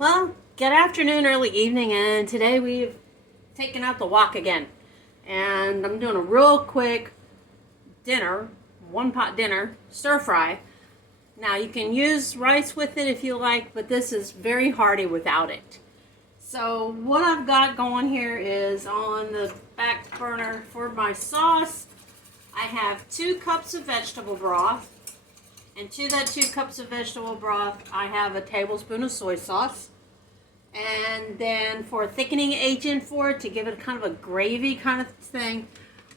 Well, good afternoon, early evening, and today we've taken out the wok again. And I'm doing a real quick dinner, one pot dinner, stir fry. Now you can use rice with it if you like, but this is very hearty without it. So what I've got going here is on the back burner for my sauce. I have 2 cups of vegetable broth. And to that 2 cups of vegetable broth, I have a tablespoon of soy sauce. And then for a thickening agent for it, to give it kind of a gravy kind of thing,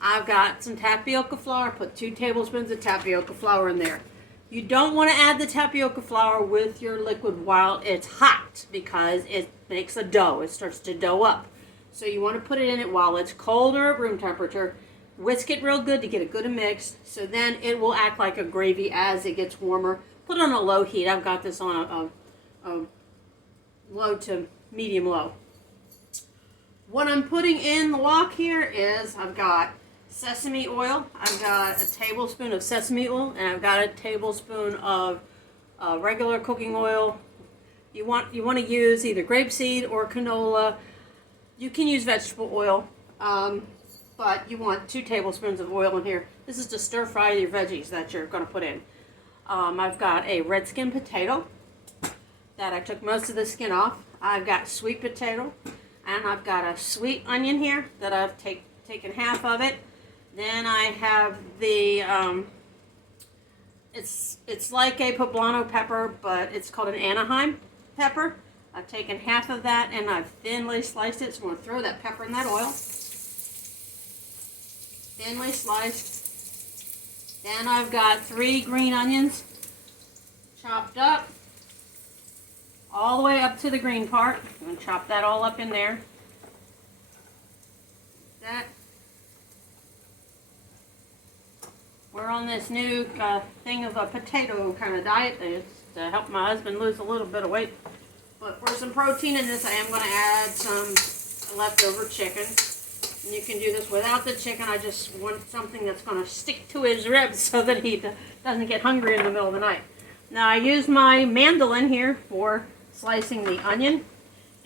I've got some tapioca flour. Put 2 tablespoons of tapioca flour in there. You don't want to add the tapioca flour with your liquid while it's hot because it makes a dough. It starts to dough up. So you want to put it in it while it's cold or at room temperature. Whisk it real good to get it good and mixed. So then it will act like a gravy as it gets warmer. Put it on a low heat. I've got this on a low to medium low. What I'm putting in the wok here is I've got sesame oil. I've got a tablespoon of sesame oil, and I've got a tablespoon of regular cooking oil. You want to use either grapeseed or canola. You can use vegetable oil, but you want 2 tablespoons of oil in here. This is to stir fry your veggies that you're going to put in. I've got a red skin potato that I took most of the skin off. I've got sweet potato, and I've got a sweet onion here that I've taken half of it. Then I have the, it's like a poblano pepper, but it's called an Anaheim pepper. I've taken half of that and I've thinly sliced it, so I'm going to throw that pepper in that oil. Thinly sliced. Then I've got 3 green onions chopped up all the way up to the green part. I'm going to chop that all up in there. That. We're on this new thing of a potato kind of diet. It's to help my husband lose a little bit of weight. But for some protein in this, I am going to add some leftover chicken. And you can do this without the chicken. I just want something that's going to stick to his ribs so that he doesn't get hungry in the middle of the night. Now I use my mandolin here for slicing the onion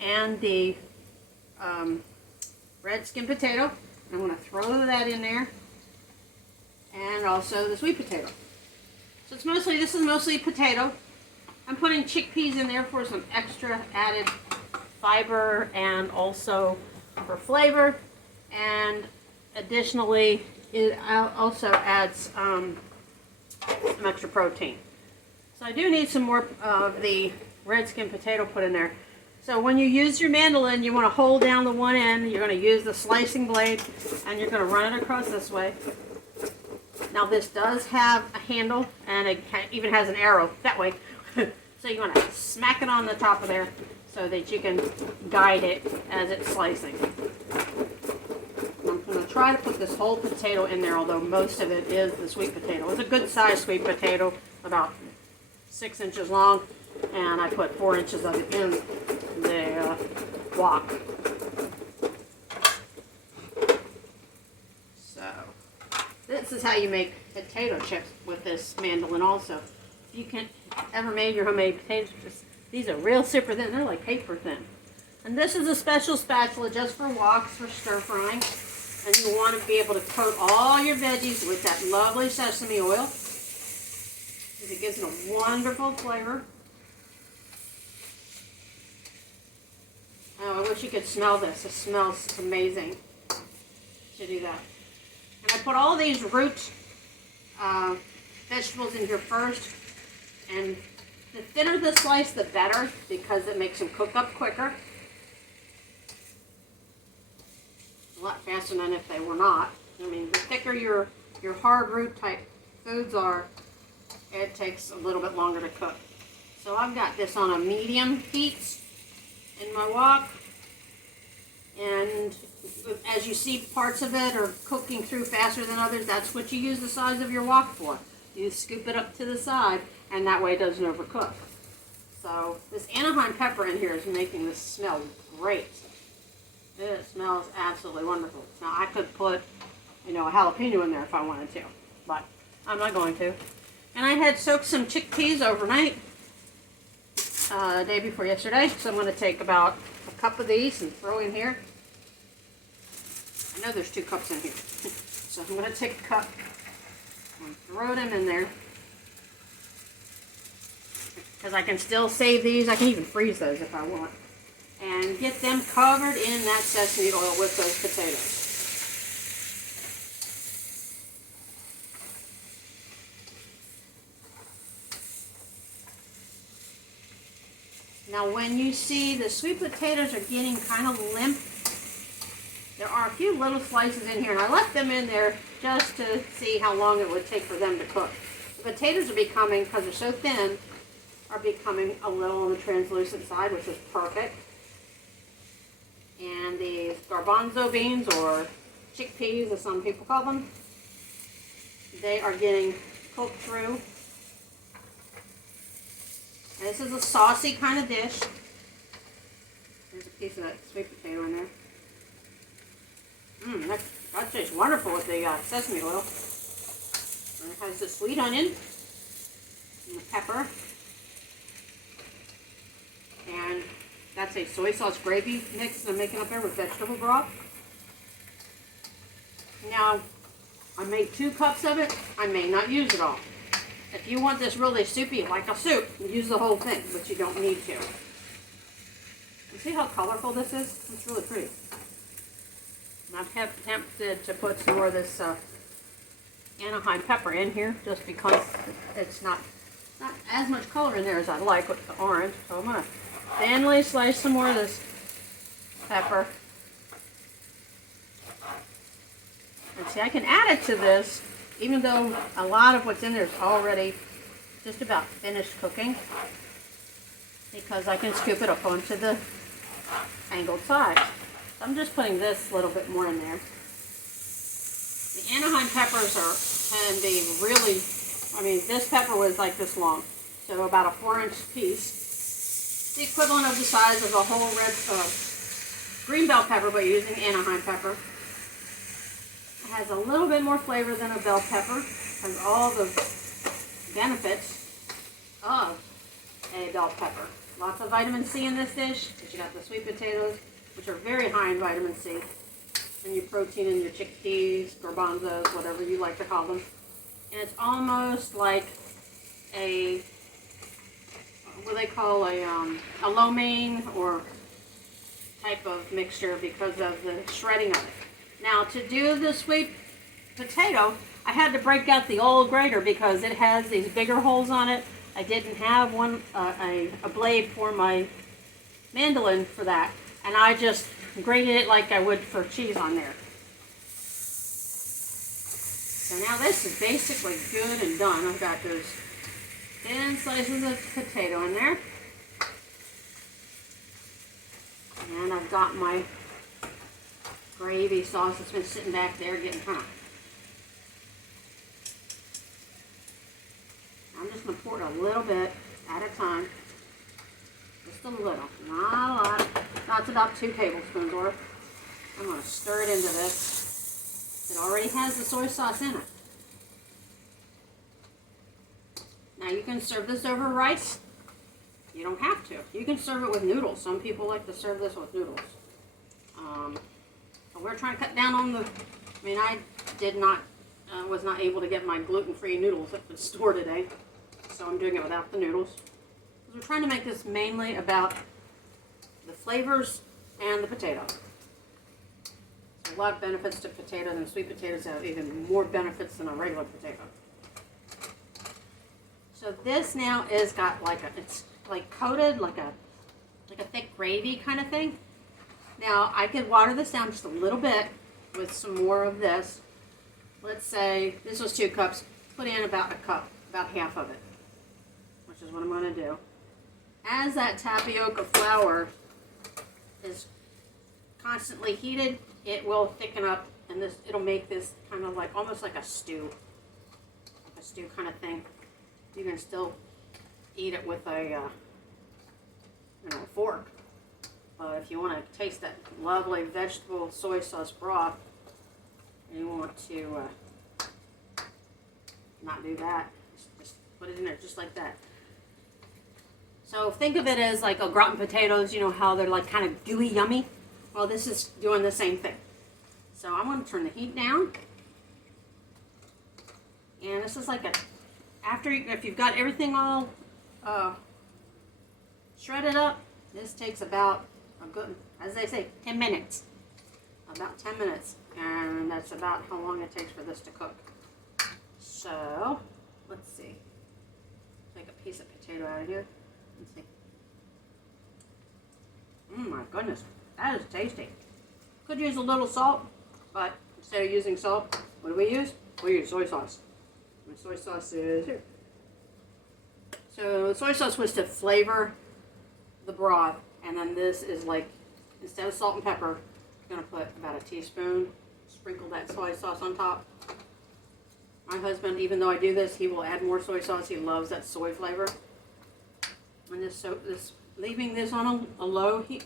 and the red skin potato. I'm going to throw that in there. And also the sweet potato. So this is mostly potato. I'm putting chickpeas in there for some extra added fiber and also for flavor. And additionally, it also adds some extra protein. So I do need some more of the red skin potato put in there. So when you use your mandolin, you want to hold down the one end. You're going to use the slicing blade, and you're going to run it across this way. Now this does have a handle, and it even has an arrow that way. So you want to smack it on the top of there so that you can guide it as it's slicing. I'm going to try to put this whole potato in there, although most of it is the sweet potato. It's a good sized sweet potato, about 6 inches long, and I put 4 inches of it in the wok. This is how you make potato chips with this mandolin also. If you can ever made your homemade potato chips, these are real super thin. They're like paper thin. And this is a special spatula just for woks, for stir frying. And you want to be able to coat all your veggies with that lovely sesame oil, because it gives it a wonderful flavor. Oh, I wish you could smell this. It smells amazing to do that. And I put all these root vegetables in here first, and the thinner the slice, the better, because it makes them cook up quicker. A lot faster than if they were not. I mean, the thicker your hard root type foods are, it takes a little bit longer to cook. So I've got this on a medium heat in my wok, and as you see parts of it are cooking through faster than others, that's what you use the size of your wok for. You scoop it up to the side, and that way it doesn't overcook. So this Anaheim pepper in here is making this smell great. It smells absolutely wonderful. Now I could put, a jalapeno in there if I wanted to, but I'm not going to. And I had soaked some chickpeas overnight. the day before yesterday. So I'm going to take about a cup of these and throw in here. I know there's 2 cups in here. So I'm going to take a cup and throw them in there. Because I can still save these. I can even freeze those if I want. And get them covered in that sesame oil with those potatoes. Now when you see the sweet potatoes are getting kind of limp, there are a few little slices in here, and I left them in there just to see how long it would take for them to cook. The potatoes are becoming, because they're so thin, are becoming a little on the translucent side, which is perfect. And these garbanzo beans, or chickpeas as some people call them, they are getting cooked through. And this is a saucy kind of dish. There's a piece of that sweet potato in there. That tastes wonderful with the sesame oil. And it has the sweet onion and the pepper. And that's a soy sauce gravy mix that I'm making up there with vegetable broth. Now, I made 2 cups of it. I may not use it all. If you want this really soupy, like a soup, use the whole thing, but you don't need to. You see how colorful this is? It's really pretty. And I'm tempted to put some more of this Anaheim pepper in here, just because it's not as much color in there as I like with the orange. So I'm going to thinly slice some more of this pepper. And see, I can add it to this, even though a lot of what's in there is already just about finished cooking, because I can scoop it up onto the angled sides. So I'm just putting this little bit more in there. The Anaheim peppers can be really, I mean, this pepper was like this long, so about a 4-inch piece. The equivalent of the size of a whole red green bell pepper, but using Anaheim pepper. It has a little bit more flavor than a bell pepper, has all the benefits of a bell pepper. Lots of vitamin C in this dish, because you got the sweet potatoes, which are very high in vitamin C, and your protein in your chickpeas, garbanzos, whatever you like to call them. And it's almost like a, what they call a lo mein or type of mixture because of the shredding of it. Now, to do the sweet potato, I had to break out the old grater because it has these bigger holes on it. I didn't have a blade for my mandolin for that, and I just grated it like I would for cheese on there. So now this is basically good and done. I've got those thin slices of potato in there, and I've got my gravy sauce that's been sitting back there getting hot. I'm just going to pour it a little bit at a time. Just a little, not a lot. That's about 2 tablespoons worth. I'm going to stir it into this. It already has the soy sauce in it. Now you can serve this over rice. You don't have to. You can serve it with noodles. Some people like to serve this with noodles. We're trying to cut down on the, I mean, I was not able to get my gluten-free noodles at the store today, so I'm doing it without the noodles. We're trying to make this mainly about the flavors and the potato. There's a lot of benefits to potatoes, and sweet potatoes have even more benefits than a regular potato. So this now is got like it's like coated like a thick gravy kind of thing. Now, I could water this down just a little bit with some more of this. Let's say this was 2 cups. Put in about a cup, about half of it, which is what I'm going to do. As that tapioca flour is constantly heated, it will thicken up, and it'll make this kind of like almost like a stew kind of thing. You can still eat it with a fork. If you want to taste that lovely vegetable soy sauce broth, and you want to not do that, just put it in there just like that. So think of it as like a gratin potatoes, you know how they're like kind of gooey yummy? Well, this is doing the same thing. So I'm going to turn the heat down. And this is like if you've got everything all shredded up, this takes about a good, as they say, 10 minutes. About 10 minutes. And that's about how long it takes for this to cook. So, let's see. Take a piece of potato out of here. Let's see. My goodness, that is tasty. Could use a little salt, but instead of using salt, what do we use? We use soy sauce. And soy sauce is here. So soy sauce was to flavor the broth, and then this is like, instead of salt and pepper, I'm going to put about a teaspoon, sprinkle that soy sauce on top. My husband, even though I do this, he will add more soy sauce. He loves that soy flavor. And leaving this on a low heat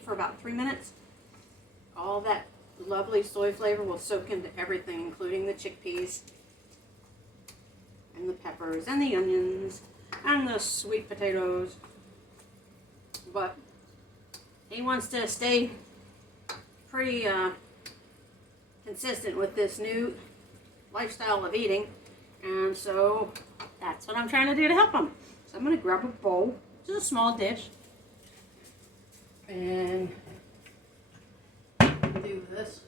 for about 3 minutes, all that lovely soy flavor will soak into everything, including the chickpeas and the peppers and the onions and the sweet potatoes. But he wants to stay pretty consistent with this new lifestyle of eating, and so that's what I'm trying to do to help him. So I'm going to grab a bowl, just a small dish, and do this.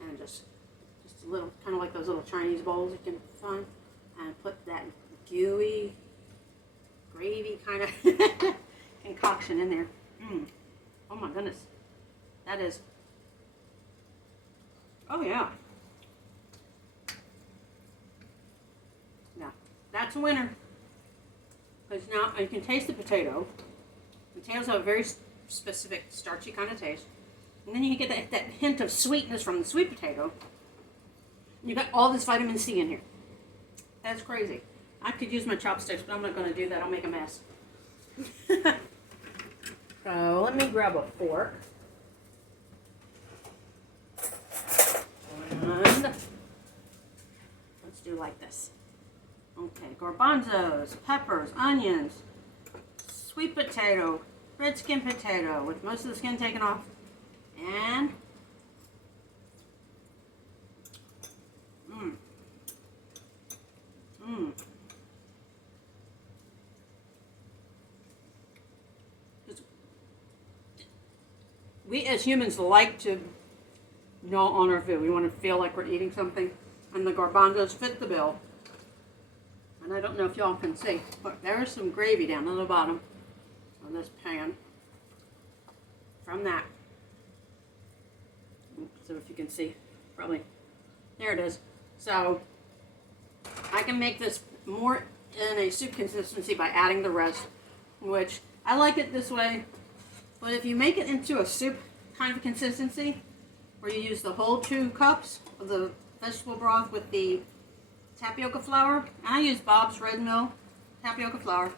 And just a little, kind of like those little Chinese bowls you can find, and put that gooey, gravy kind of concoction in there. Oh my goodness. That is, oh yeah. Now, that's a winner. Because now you can taste the potato. Potatoes have a very specific starchy kind of taste. And then you can get that hint of sweetness from the sweet potato. You've got all this vitamin C in here. That's crazy. I could use my chopsticks, but I'm not going to do that. I'll make a mess. So let me grab a fork. And let's do like this. Okay, garbanzos, peppers, onions, sweet potato, red skin potato with most of the skin taken off, and we as humans like to gnaw on our food. We want to feel like we're eating something, and the garbanzos fit the bill. And I don't know if y'all can see, but there's some gravy down on the bottom of this pan from that. So if you can see, probably, there it is. So I can make this more in a soup consistency by adding the rest, which I like it this way. But if you make it into a soup kind of consistency, where you use the whole 2 cups of the vegetable broth with the tapioca flour, and I use Bob's Red Mill tapioca flour,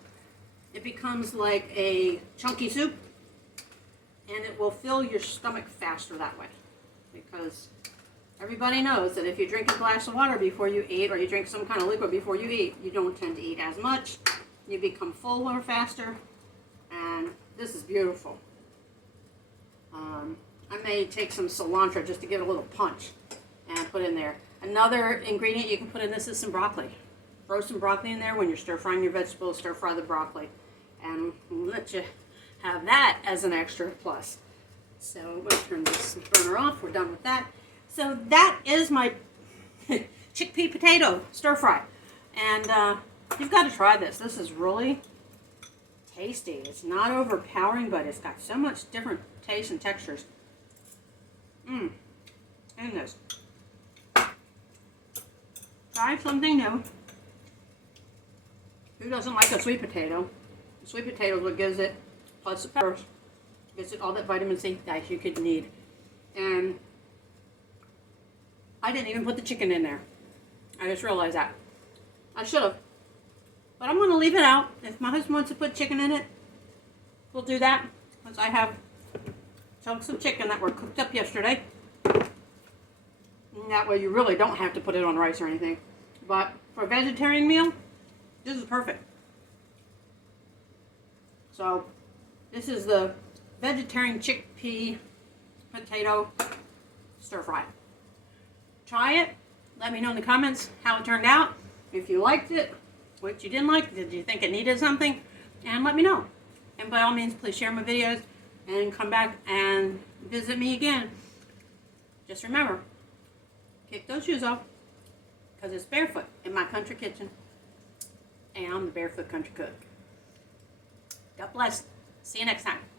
it becomes like a chunky soup, and it will fill your stomach faster that way. Because everybody knows that if you drink a glass of water before you eat, or you drink some kind of liquid before you eat, you don't tend to eat as much. You become fuller faster, and this is beautiful. I may take some cilantro just to give it a little punch and put in there. Another ingredient you can put in this is some broccoli. Throw some broccoli in there when you're stir frying your vegetables, stir fry the broccoli, and let you have that as an extra plus. So I'm going to turn this burner off. We're done with that. So that is my chickpea potato stir fry. And you've got to try this. This is really tasty. It's not overpowering, but it's got so much different tastes and textures. And this. Try something new. Who doesn't like a sweet potato? The sweet potato is what gives it, plus the peppers, gives it all that vitamin C that you could need. And I didn't even put the chicken in there. I just realized that. I should have. But I'm going to leave it out. If my husband wants to put chicken in it, we'll do that. Because I have chunks of chicken that were cooked up yesterday. And that way you really don't have to put it on rice or anything. But for a vegetarian meal, this is perfect. So, this is the vegetarian chickpea potato stir fry. Try it. Let me know in the comments how it turned out. If you liked it, what you didn't like, did you think it needed something? And let me know. And by all means, please share my videos and come back and visit me again. Just remember, kick those shoes off, because it's barefoot in my country kitchen. And I'm the Barefoot Country Cook. God bless. See you next time.